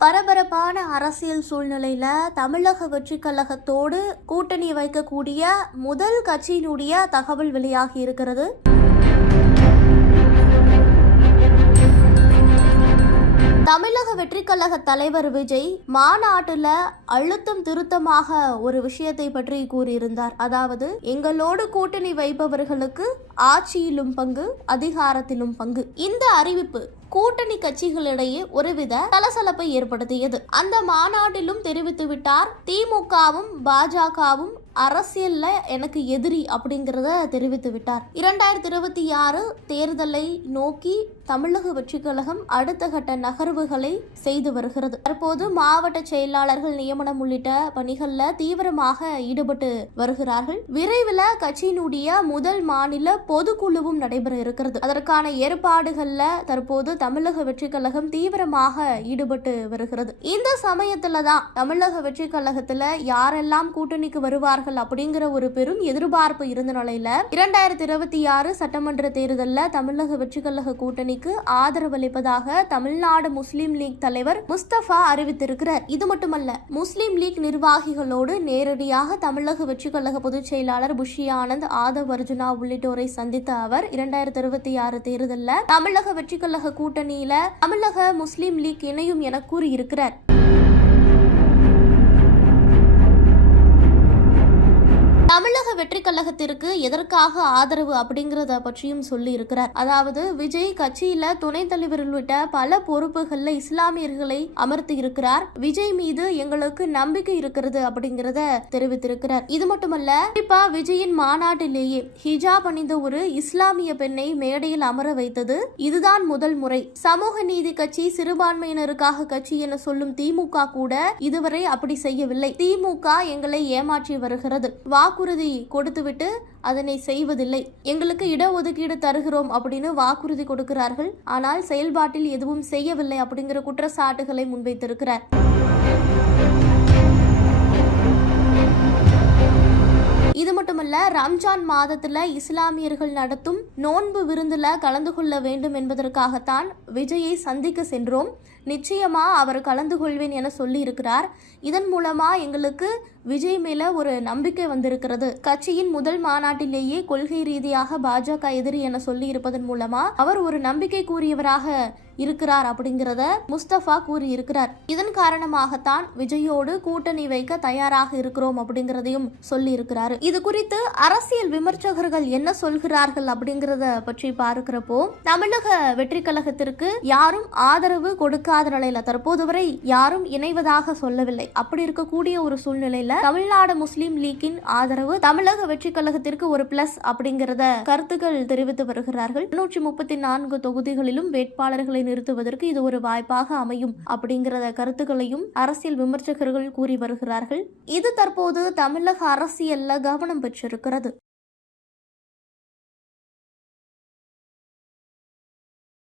பரபரப்பான அரசியல் சூழ்நிலையில தமிழக வெற்றி கழகத்தோடு கூட்டணி வைக்கக்கூடிய முதல் கட்சியினுடைய தகவல் வெளியாகி இருக்கிறது. தமிழக தலைவர் விஜய் மாநாட்டுல அழுத்தம் திருத்தமாக ஒரு விஷயத்தை பற்றி கூறியிருந்தார். அதாவது எங்களோடு கூட்டணி வைப்பவர்களுக்கு ஆட்சியிலும் பங்கு அதிகாரத்திலும் பங்கு. இந்த அறிவிப்பு கூட்டணி கட்சிகளிடையே ஒருவித சலசலப்பை ஏற்படுத்தியது. அந்த மாநாட்டிலும் தெரிவித்து விட்டார் திமுகவும் பாஜகவும் அரசியல்ல எனக்கு எதிரி அப்படிங்கிறத தெரிவித்து விட்டார். இரண்டாயிரத்தி இருபத்தி ஆறு தேர்தலை நோக்கி தமிழக வெற்றிக் கழகம் அடுத்த கட்ட நகர்வுகளை செய்து வருகிறது. தற்போது மாவட்ட செயலாளர்கள் நியமனம் உள்ளிட்ட பணிகள்ல தீவிரமாக ஈடுபட்டு வருகிறார்கள். விரைவில் கட்சியினுடைய முதல் மாநில பொதுக்குழுவும் நடைபெற இருக்கிறது. அதற்கான ஏற்பாடுகள்ல தற்போது தமிழக வெற்றிக் கழகம் தீவிரமாக ஈடுபட்டு வருகிறது. இந்த சமயத்துல தான் தமிழக வெற்றிக் கழகத்துல யாரெல்லாம் கூட்டணிக்கு வருவார்கள் அப்படிங்கிற ஒரு பெரும் எதிர்பார்ப்பு இருந்த நிலையில இரண்டாயிரத்தி இருபத்தி ஆறு சட்டமன்ற தேர்தலில் தமிழக வெற்றிக் கழக கூட்டணி ஆதரவு அளிப்பதாக தமிழ்நாடு முஸ்லீம் லீக் தலைவர் முஸ்தபா அறிவித்திருக்கிறார். இது மட்டுமல்ல முஸ்லீம் லீக் நிர்வாகிகளோடு நேரடியாக தமிழக வெற்றி கழக பொதுச் செயலாளர் புஷி ஆனந்த் ஆதவ் அர்ஜுனா உள்ளிட்டோரை சந்தித்த அவர் இரண்டாயிரத்தி இருபத்தி ஆறு தேர்தலில் தமிழக வெற்றி கழக கூட்டணியில தமிழக முஸ்லீம் லீக் இணையும் என கூறியிருக்கிறார். வெற்றி கழகத்திற்கு எதற்காக ஆதரவு அப்படிங்கறத பற்றியும் சொல்லி இருக்கிறார். அதாவது விஜய் கட்சியில துணைத் தலைவர் உள்ளிட்ட பல பொறுப்புகள்ல இஸ்லாமியர்களை அமர்த்தி இருக்கிறார். விஜய் மீது எங்களுக்கு நம்பிக்கை இருக்கிறது அப்படிங்கறத தெரிவித்திருக்கிறார். இது மட்டுமல்ல குறிப்பா விஜயின் மாநாட்டிலேயே ஹிஜாப் அணிந்த ஒரு இஸ்லாமிய பெண்ணை மேடையில் அமர வைத்தது இதுதான் முதல் முறை. சமூக நீதி கட்சி சிறுபான்மையினருக்காக கட்சி என சொல்லும் திமுக கூட இதுவரை அப்படி செய்யவில்லை. திமுக எங்களை ஏமாற்றி வருகிறது. வாக்குறுதி கொடுத்துவிட்டு அதனை செய்வதில்லை. எங்களுக்கு இடஒதுக்கீடு தருகிறோம் அப்படின்னு வாக்குறுதி கொடுக்கிறார்கள். ஆனால் செயல்பாட்டில் எதுவும் செய்யவில்லை அப்படிங்கிற குற்றச்சாட்டுகளை முன்வைத்திருக்கிறார். இது மட்டுமல்ல ரம்ஜான் மாதத்துல இஸ்லாமியர்கள் நடத்தும் நோன்பு விருந்துல கலந்து கொள்ள வேண்டும் என்பதற்காகத்தான் விஜயை சந்திக்க சென்றோம். நிச்சயமாக அவர் கலந்து கொள்வேன் என சொல்லியிருக்கிறார். இதன் மூலமாக எங்களுக்கு விஜய் மேலே ஒரு நம்பிக்கை வந்திருக்கிறது. கட்சியின் முதல் மாநாட்டிலேயே கொள்கை ரீதியாக பாஜக எதிரி என சொல்லியிருப்பதன் மூலமாக அவர் ஒரு நம்பிக்கை கூறியவராக இருக்கிறார் அப்படிங்கிறத முஸ்தபா கூறியிருக்கிறார். இதன் காரணமாகத்தான் விஜயோடு கூட்டணி வைக்க தயாராக இருக்கிறோம் அப்படிங்கிறதையும் சொல்லியிருக்கிறார். இது குறித்து அரசியல் விமர்சகர்கள் என்ன சொல்கிறார்கள் அப்படிங்கிறத பற்றி பார்க்கிறப்போ தமிழக வெற்றி கழகத்திற்கு யாரும் ஆதரவு கொடுக்க இருக்காத நிலையில தற்போது வரை யாரும் இணைவதாக சொல்லவில்லை. அப்படி இருக்கக்கூடிய ஒரு சூழ்நிலையில தமிழ்நாடு முஸ்லீம் லீக்கின் ஆதரவு தமிழக வெற்றி கழகத்திற்கு ஒரு பிளஸ் அப்படிங்கிறத கருத்துக்கள் தெரிவித்து வருகிறார்கள். நூற்றி முப்பத்தி நான்கு தொகுதிகளிலும் வேட்பாளர்களை நிறுத்துவதற்கு இது ஒரு வாய்ப்பாக அமையும் அப்படிங்கிற கருத்துக்களையும் அரசியல் விமர்சகர்கள் கூறி வருகிறார்கள். இது தற்போது தமிழக அரசியல்ல கவனம் பெற்றிருக்கிறது.